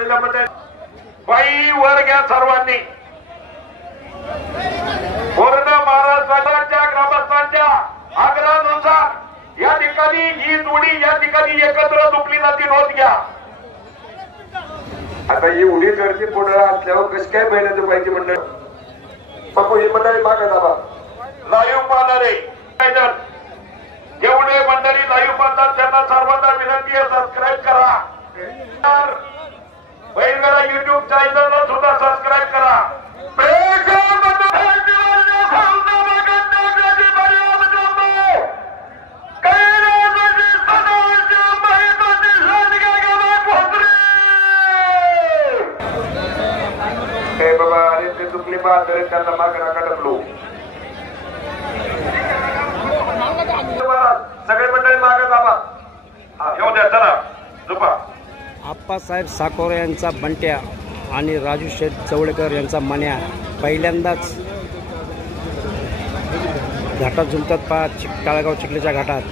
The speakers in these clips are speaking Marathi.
बसलेल्या मंडळी बाई वर घ्या सर्वांनी. पूर्ण महाराष्ट्राच्या ग्रामस्थांच्या आग्रहानुसार या ठिकाणी ही जोडी या ठिकाणी एकत्र झोपली जाते. नोंद घ्या. आता ही उडी करते पुढे असल्यावर कशी काय बैलाचं पाहिजे मंडळ. बापू ही मंडळी मागे दाबा. लाईव्ह पाहणारे जेवढे मंडळी लाईव्ह पाहतात त्यांना सर्वांना विनंती आहे सबस्क्राईब करा. बैलगाडा युट्यूब चॅनलला सुद्धा सबस्क्राईब करा. बाबा अरे ते चुकली पाहत त्यांना मागे नका ढकलू. सगळे मंडळी मागे दाबा. येऊ द्या चला झोपा. आप्पासाहेब साकोरे यांचा बंट्या आणि राजू शेठ चवळेकर यांचा मन्या पहिल्यांदाच घाटात झुलतात. पहा काळगाव चिखलीच्या घाटात.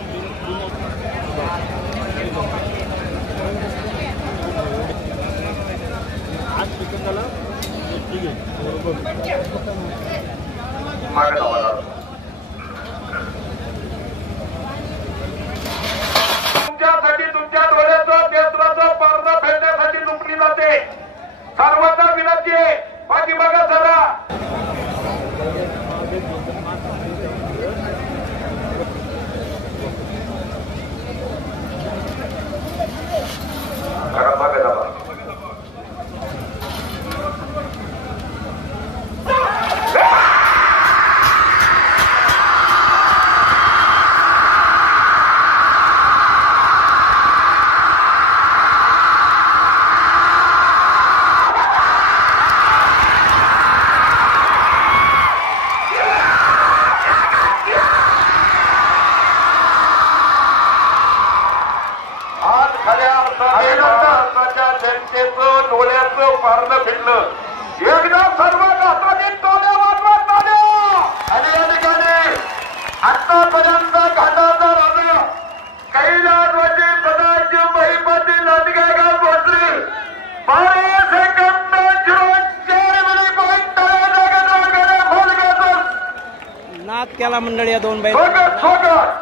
तुमच्यासाठी तुमच्या डोळ्याचं नेत्राचं पडदा फेडण्यासाठी झुकली जाते. सर्वांना विनंती आहे पाठीमागे जरा. मागे दाबा. जनतेचं डोळ्याचं पारणं फिरलं. एकदा सर्व घाटाने टोल्या वाजवत आल्या आणि या ठिकाणी आतापर्यंत घाटाचा राजा कैलासवासी Sadashiv Bhai Patil Landgegaon Bhosari 12 second 04 milli point नाद केला मंडळी या दोन बैल. स्वागत